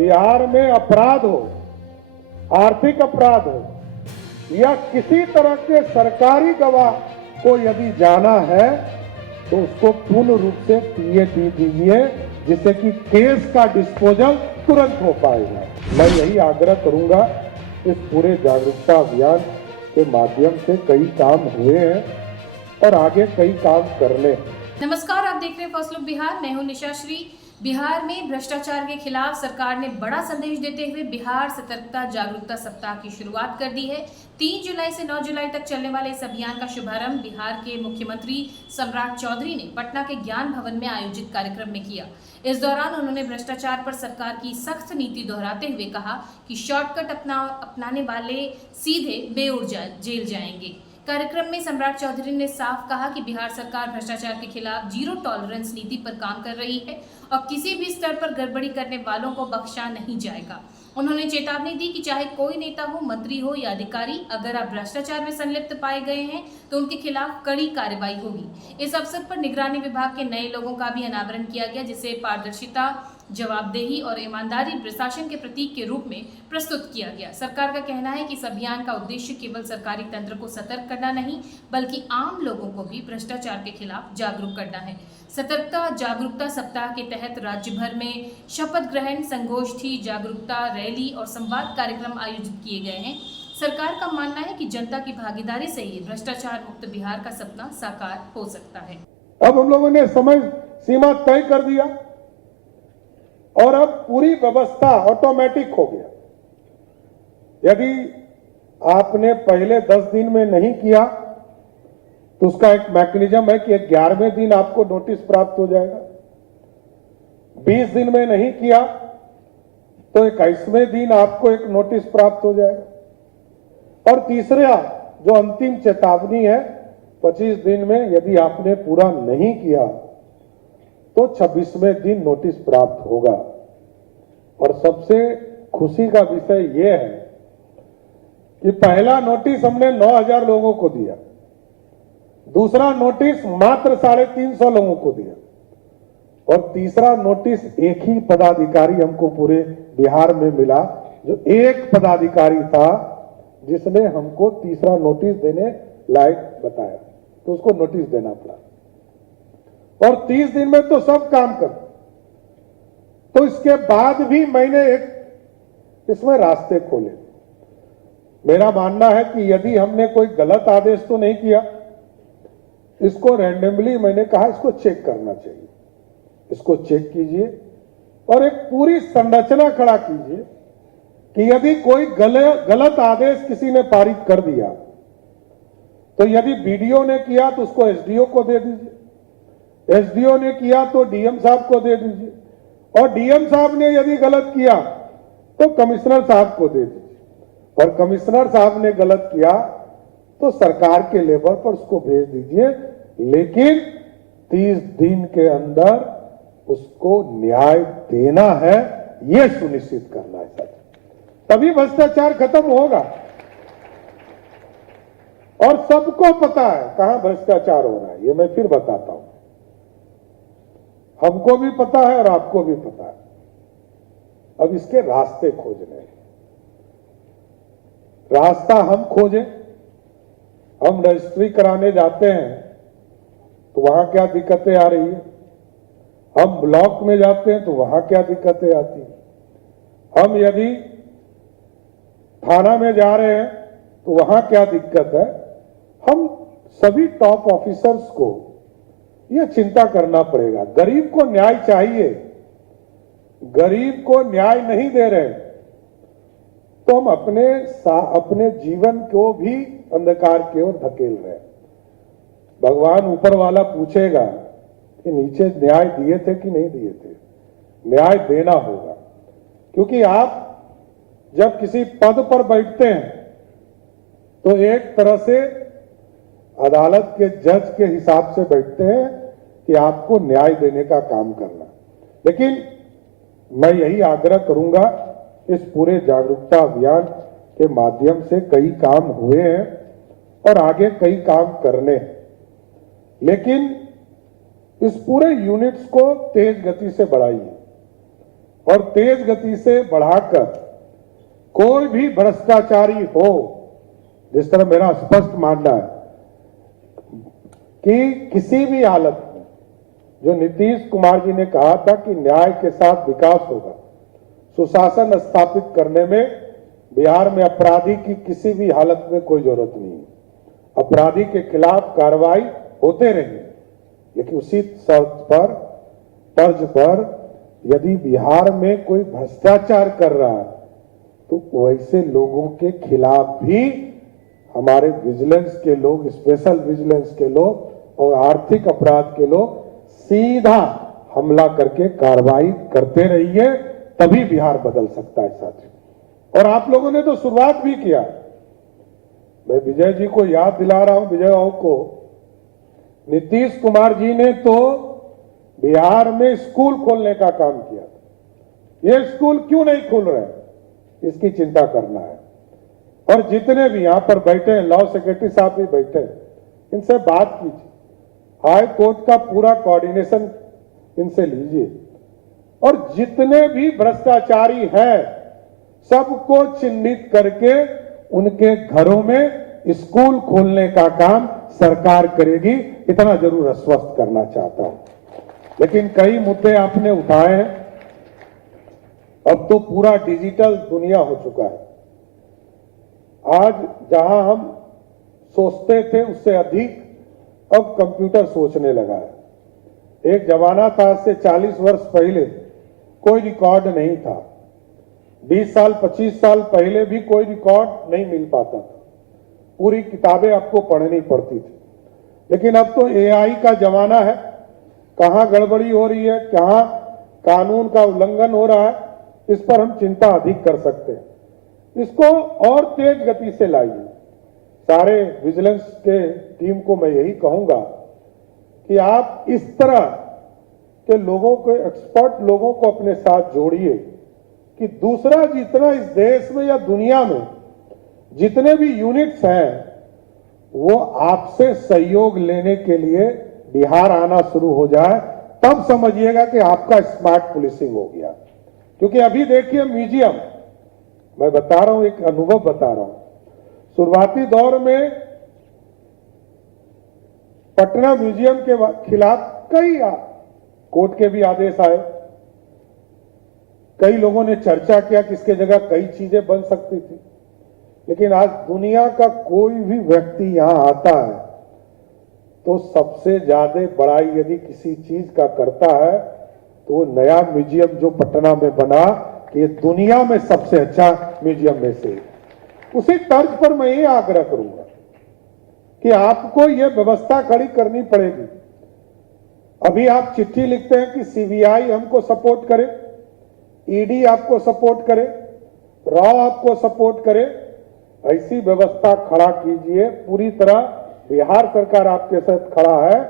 बिहार में अपराध हो, आर्थिक अपराध हो या किसी तरह के सरकारी गवाह को यदि जाना है तो उसको पूर्ण रूप से पीएटी दीजिए, जिससे कि केस का डिस्पोजल तुरंत हो पाएगा। मैं यही आग्रह करूंगा। इस पूरे जागरूकता अभियान के माध्यम से कई काम हुए हैं और आगे कई काम करने हैं। नमस्कार, आप देख रहे हैं फर्स्ट लुक बिहार। मैं हूं निशा श्री। बिहार में भ्रष्टाचार के खिलाफ सरकार ने बड़ा संदेश देते हुए बिहार सतर्कता जागरूकता सप्ताह की शुरुआत कर दी है। 3 जुलाई से 9 जुलाई तक चलने वाले इस अभियान का शुभारंभ बिहार के मुख्यमंत्री सम्राट चौधरी ने पटना के ज्ञान भवन में आयोजित कार्यक्रम में किया। इस दौरान उन्होंने भ्रष्टाचार पर सरकार की सख्त नीति दोहराते हुए कहा कि शॉर्टकट अपनाने वाले सीधे बेऊर जेल जाएंगे। कार्यक्रम में सम्राट चौधरी ने साफ कहा कि बिहार सरकार भ्रष्टाचार के खिलाफ जीरो टॉलरेंस नीति पर काम कर रही है और किसी भी स्तर पर गड़बड़ी करने वालों को बख्शा नहीं जाएगा। उन्होंने चेतावनी दी कि चाहे कोई नेता हो, मंत्री हो या अधिकारी, अगर आप भ्रष्टाचार में संलिप्त पाए गए हैं तो उनके खिलाफ कड़ी कार्रवाई होगी। इस अवसर पर निगरानी विभाग के नए लोगों का भी अनावरण किया गया, जिसे पारदर्शिता, जवाबदेही और ईमानदारी प्रशासन के प्रतीक के रूप में प्रस्तुत किया गया। सरकार का कहना है कि इस अभियान का उद्देश्य केवल सरकारी तंत्र को सतर्क करना नहीं, बल्कि आम लोगों को भी भ्रष्टाचार के खिलाफ जागरूक करना है। सतर्कता जागरूकता सप्ताह के तहत राज्य भर में शपथ ग्रहण, संगोष्ठी, जागरूकता रैली और संवाद कार्यक्रम आयोजित किए गए हैं। सरकार का मानना है कि जनता की भागीदारी से ही भ्रष्टाचार मुक्त बिहार का सपना साकार हो सकता है। अब हम लोगों ने समय सीमा तय कर दिया और अब पूरी व्यवस्था ऑटोमेटिक हो गया। यदि आपने पहले 10 दिन में नहीं किया तो उसका एक मैकेनिज्म है कि 11वें दिन आपको नोटिस प्राप्त हो जाएगा। 20 दिन में नहीं किया तो 21वें दिन आपको एक नोटिस प्राप्त हो जाएगा। और तीसरा जो अंतिम चेतावनी है, 25 दिन में यदि आपने पूरा नहीं किया तो 26वें दिन नोटिस प्राप्त होगा। और सबसे खुशी का विषय यह है कि पहला नोटिस हमने 9000 लोगों को दिया, दूसरा नोटिस मात्र 350 लोगों को दिया और तीसरा नोटिस एक ही पदाधिकारी हमको पूरे बिहार में मिला, जो एक पदाधिकारी था जिसने हमको तीसरा नोटिस देने लायक बताया, तो उसको नोटिस देना पड़ा। और 30 दिन में तो सब काम कर, तो इसके बाद भी मैंने एक इसमें रास्ते खोले। मेरा मानना है कि यदि हमने कोई गलत आदेश तो नहीं किया, इसको रैंडमली मैंने कहा इसको चेक करना चाहिए, इसको चेक कीजिए और एक पूरी संरचना खड़ा कीजिए कि यदि कोई गलत आदेश किसी ने पारित कर दिया तो यदि बीडीओ ने किया तो उसको एसडीओ को दे दीजिए, एसडीओ ने किया तो डीएम साहब को दे दीजिए और डीएम साहब ने यदि गलत किया तो कमिश्नर साहब को दे दीजिए और कमिश्नर साहब ने गलत किया तो सरकार के लेवल पर उसको भेज दीजिए, लेकिन 30 दिन के अंदर उसको न्याय देना है, यह सुनिश्चित करना है सर, तभी भ्रष्टाचार खत्म होगा। और सबको पता है कहां भ्रष्टाचार हो रहा है, ये मैं फिर बताता हूं। हमको भी पता है और आपको भी पता है। अब इसके रास्ते खोजने हैं। रास्ता हम खोजें। हम रजिस्ट्री कराने जाते हैं तो वहां क्या दिक्कतें आ रही है, हम ब्लॉक में जाते हैं तो वहां क्या दिक्कतें आती है, हम यदि थाना में जा रहे हैं तो वहां क्या दिक्कत है। हम सभी टॉप ऑफिसर्स को यह चिंता करना पड़ेगा। गरीब को न्याय चाहिए, गरीब को न्याय नहीं दे रहे तो हम अपने जीवन को भी अंधकार की ओर धकेल रहे हैं। भगवान ऊपर वाला पूछेगा कि नीचे न्याय दिए थे कि नहीं दिए थे। न्याय देना होगा, क्योंकि आप जब किसी पद पर बैठते हैं तो एक तरह से अदालत के जज के हिसाब से बैठते हैं कि आपको न्याय देने का काम करना। लेकिन मैं यही आग्रह करूंगा, इस पूरे जागरूकता अभियान के माध्यम से कई काम हुए हैं और आगे कई काम करने हैं, लेकिन इस पूरे यूनिट्स को तेज गति से बढ़ाइए। और तेज गति से बढ़ाकर कोई भी भ्रष्टाचारी हो, जिस तरह मेरा स्पष्ट मानना है कि किसी भी हालत में, जो नीतीश कुमार जी ने कहा था कि न्याय के साथ विकास होगा, सुशासन स्थापित करने में बिहार में अपराधी की किसी भी हालत में कोई जरूरत नहीं है। अपराधी के खिलाफ कार्रवाई होते रहेंगे, लेकिन उसी तर्ज पर यदि बिहार में कोई भ्रष्टाचार कर रहा है तो वैसे लोगों के खिलाफ भी हमारे विजिलेंस के लोग, स्पेशल विजिलेंस के लोग और आर्थिक अपराध के लोग सीधा हमला करके कार्रवाई करते रहिए, तभी बिहार बदल सकता है साथियों। और आप लोगों ने तो शुरुआत भी किया। मैं विजय जी को याद दिला रहा हूं, विजय बाबू को, नीतीश कुमार जी ने तो बिहार में स्कूल खोलने का काम किया। ये स्कूल क्यों नहीं खुल रहे हैं, इसकी चिंता करना है। और जितने भी यहां पर बैठे हैं, लॉ सेक्रेटरी साहब भी बैठे हैं, इनसे बात कीजिए, हाई कोर्ट का पूरा कोऑर्डिनेशन इनसे लीजिए, और जितने भी भ्रष्टाचारी हैं सबको चिन्हित करके उनके घरों में स्कूल खोलने का काम सरकार करेगी, इतना जरूर आश्वस्त करना चाहता हूं। लेकिन कई मुद्दे आपने उठाए हैं। अब तो पूरा डिजिटल दुनिया हो चुका है। आज जहां हम सोचते थे उससे अधिक अब कंप्यूटर सोचने लगा है। एक जमाना था, आज से 40 वर्ष पहले कोई रिकॉर्ड नहीं था। 20 साल 25 साल पहले भी कोई रिकॉर्ड नहीं मिल पाता था, पूरी किताबें आपको पढ़नी पड़ती थी। लेकिन अब तो एआई का जमाना है, कहां गड़बड़ी हो रही है, कहां कानून का उल्लंघन हो रहा है, इस पर हम चिंता अधिक कर सकते हैं। इसको और तेज गति से लाइए। सारे विजिलेंस के टीम को मैं यही कहूंगा कि आप इस तरह के लोगों को, एक्सपर्ट लोगों को अपने साथ जोड़िए कि दूसरा जितना इस देश में या दुनिया में जितने भी यूनिट्स हैं वो आपसे सहयोग लेने के लिए बिहार आना शुरू हो जाए, तब समझिएगा कि आपका स्मार्ट पुलिसिंग हो गया। क्योंकि अभी देखिए म्यूजियम, मैं बता रहा हूं, एक अनुभव बता रहा हूं। शुरुआती दौर में पटना म्यूजियम के खिलाफ कई कोर्ट के भी आदेश आए, कई लोगों ने चर्चा किया कि इसके जगह कई चीजें बन सकती थी। लेकिन आज दुनिया का कोई भी व्यक्ति यहां आता है तो सबसे ज्यादा बड़ाई यदि किसी चीज का करता है तो वो नया म्यूजियम जो पटना में बना कि ये दुनिया में सबसे अच्छा म्यूजियम में से। उसी तर्ज पर मैं ये आग्रह करूंगा कि आपको ये व्यवस्था खड़ी करनी पड़ेगी। अभी आप चिट्ठी लिखते हैं कि सीबीआई हमको सपोर्ट करे, ईडी आपको सपोर्ट करे, रॉ आपको सपोर्ट करे। ऐसी व्यवस्था खड़ा कीजिए, पूरी तरह बिहार सरकार आपके साथ खड़ा है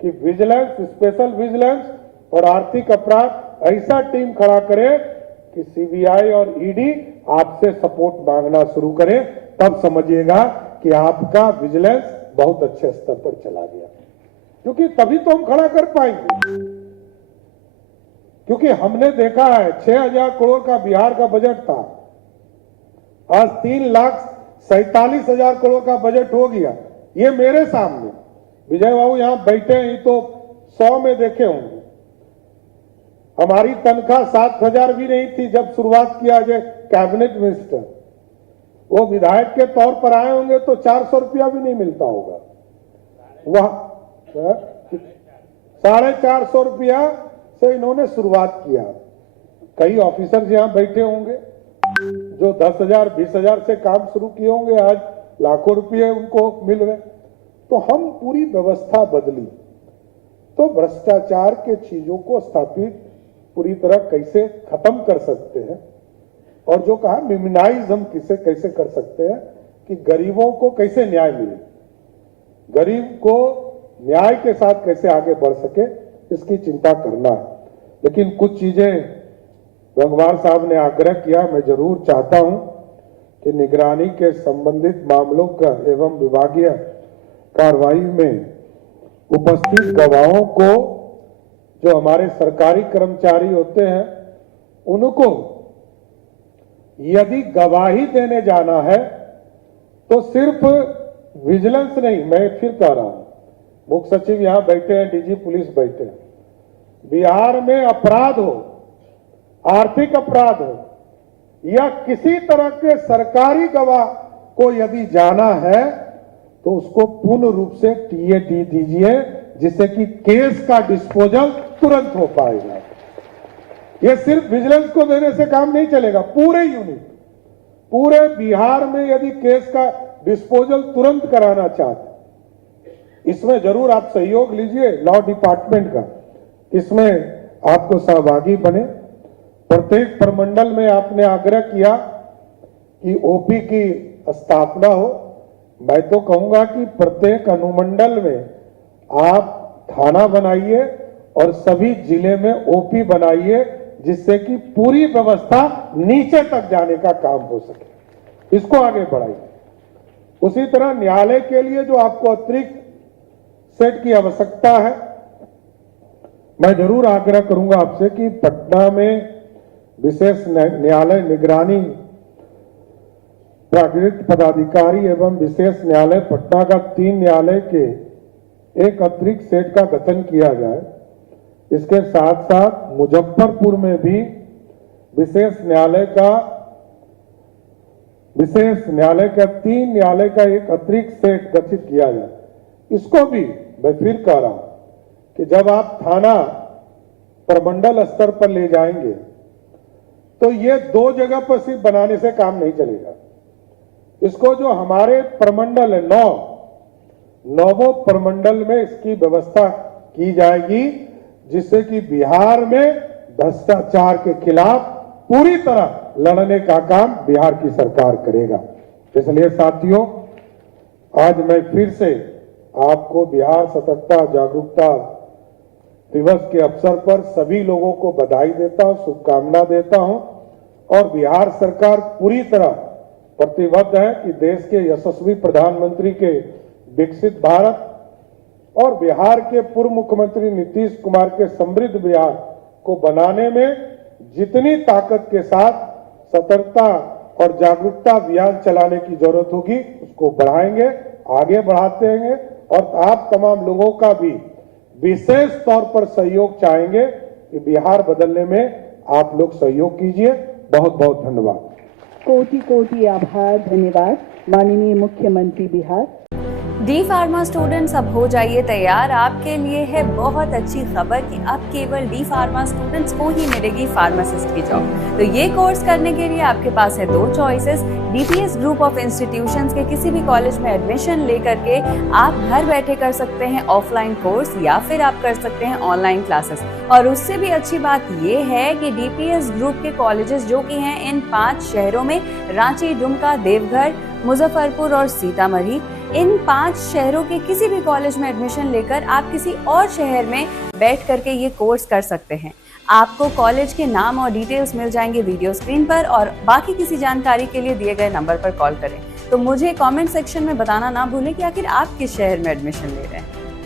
कि विजिलेंस, स्पेशल विजिलेंस और आर्थिक अपराध ऐसा टीम खड़ा करे कि सीबीआई और ईडी आपसे सपोर्ट मांगना शुरू करे, तब समझिएगा कि आपका विजिलेंस बहुत अच्छे स्तर पर चला गया। क्योंकि तभी तो हम खड़ा कर पाएंगे। क्योंकि हमने देखा है 6,000 करोड़ का बिहार का बजट था, आज 3,47,000 करोड़ का बजट हो गया। ये मेरे सामने, विजय बाबू यहां बैठे हैं तो 100 में देखे होंगे। हमारी तनख्वाह 7,000 भी नहीं थी जब शुरुआत किया जो कैबिनेट मिनिस्टर, वो विधायक के तौर पर आए होंगे तो 400 रुपया भी नहीं मिलता होगा। वह 450 रुपया से इन्होंने शुरुआत किया। कई ऑफिसर यहां बैठे होंगे जो 10,000 20,000 से काम शुरू किए होंगे, आज लाखों रुपये उनको मिल रहे। तो हम पूरी व्यवस्था बदली तो भ्रष्टाचार के चीजों को स्थापित पूरी तरह कैसे खत्म कर सकते हैं, और जो कहा मिनिमाइज हम कैसे कर सकते हैं कि गरीबों को कैसे न्याय मिले, गरीब को न्याय के साथ कैसे आगे बढ़ सके, इसकी चिंता करना है। लेकिन कुछ चीजें गंगवार साहब ने आग्रह किया, मैं जरूर चाहता हूं कि निगरानी के संबंधित मामलों का एवं विभागीय कार्रवाई में उपस्थित गवाहों को, जो हमारे सरकारी कर्मचारी होते हैं, उनको यदि गवाही देने जाना है तो सिर्फ विजिलेंस नहीं, मैं फिर कह रहा हूं, मुख्य सचिव यहां बैठे हैं, डीजी पुलिस बैठे हैं, बिहार में अपराध हो, आर्थिक अपराध हो या किसी तरह के सरकारी गवाह को यदि जाना है तो उसको पूर्ण रूप से टीएडी दीजिए, जिससे कि केस का डिस्पोजल तुरंत हो पाएगा। ये सिर्फ विजिलेंस को देने से काम नहीं चलेगा, पूरे यूनिट, पूरे बिहार में यदि केस का डिस्पोजल तुरंत कराना चाहते, इसमें जरूर आप सहयोग लीजिए लॉ डिपार्टमेंट का, इसमें आपको सहभागी बने। प्रत्येक प्रमंडल में आपने आग्रह किया कि ओपी की स्थापना हो, मैं तो कहूंगा कि प्रत्येक अनुमंडल में आप थाना बनाइए और सभी जिले में ओपी बनाइए, जिससे कि पूरी व्यवस्था नीचे तक जाने का काम हो सके, इसको आगे बढ़ाइए। उसी तरह न्यायालय के लिए जो आपको अतिरिक्त सेट की आवश्यकता है, मैं जरूर आग्रह करूंगा आपसे कि पटना में विशेष न्यायालय निगरानी प्राकृतिक पदाधिकारी एवं विशेष न्यायालय पटना का 3 न्यायालय के एक अतिरिक्त सेट का गठन किया जाए। इसके साथ साथ मुजफ्फरपुर में भी विशेष न्यायालय का 3 न्यायालय का एक अतिरिक्त सेट गठित किया जाए। इसको भी मैं फिर कह रहा हूं कि जब आप थाना प्रमंडल स्तर पर ले जाएंगे तो ये 2 जगह पर सिर्फ बनाने से काम नहीं चलेगा। इसको जो हमारे प्रमंडल है 9 प्रमंडल में इसकी व्यवस्था की जाएगी, जिससे कि बिहार में भ्रष्टाचार के खिलाफ पूरी तरह लड़ने का काम बिहार की सरकार करेगा। इसलिए साथियों, आज मैं फिर से आपको बिहार सतर्कता जागरूकता दिवस के अवसर पर सभी लोगों को बधाई देता हूं, शुभकामना देता हूं और बिहार सरकार पूरी तरह प्रतिबद्ध है कि देश के यशस्वी प्रधानमंत्री के विकसित भारत और बिहार के पूर्व मुख्यमंत्री नीतीश कुमार के समृद्ध बिहार को बनाने में जितनी ताकत के साथ सतर्कता और जागरूकता अभियान चलाने की जरूरत होगी, उसको बढ़ाएंगे, आगे बढ़ाते हैं और आप तमाम लोगों का भी विशेष तौर पर सहयोग चाहेंगे कि बिहार बदलने में आप लोग सहयोग कीजिए। बहुत बहुत धन्यवाद। कोटि कोटि आभार, धन्यवाद माननीय मुख्यमंत्री बिहार। डी फार्मा स्टूडेंट्स, अब हो जाइए तैयार। आपके लिए है बहुत अच्छी खबर कि अब केवल डी फार्मा स्टूडेंट्स को ही मिलेगी फार्मासिस्ट की जॉब। तो ये कोर्स करने के लिए आपके पास है 2 choices. DPS group of institutions के किसी भी कॉलेज में एडमिशन लेकर के आप घर बैठे कर सकते हैं ऑफलाइन कोर्स, या फिर आप कर सकते हैं ऑनलाइन क्लासेस। और उससे भी अच्छी बात ये है कि डीपीएस ग्रुप के कॉलेजेस जो कि हैं इन 5 शहरों में, रांची, दुमका, देवघर, मुजफ्फरपुर और सीतामढ़ी, इन 5 शहरों के किसी भी कॉलेज में एडमिशन लेकर आप किसी और शहर में बैठ करके ये कोर्स कर सकते हैं। आपको कॉलेज के नाम और डिटेल्स मिल जाएंगे वीडियो स्क्रीन पर, और बाकी किसी जानकारी के लिए दिए गए नंबर पर कॉल करें। तो मुझे कमेंट सेक्शन में बताना ना भूलें कि आखिर आप किस शहर में एडमिशन ले रहे हैं।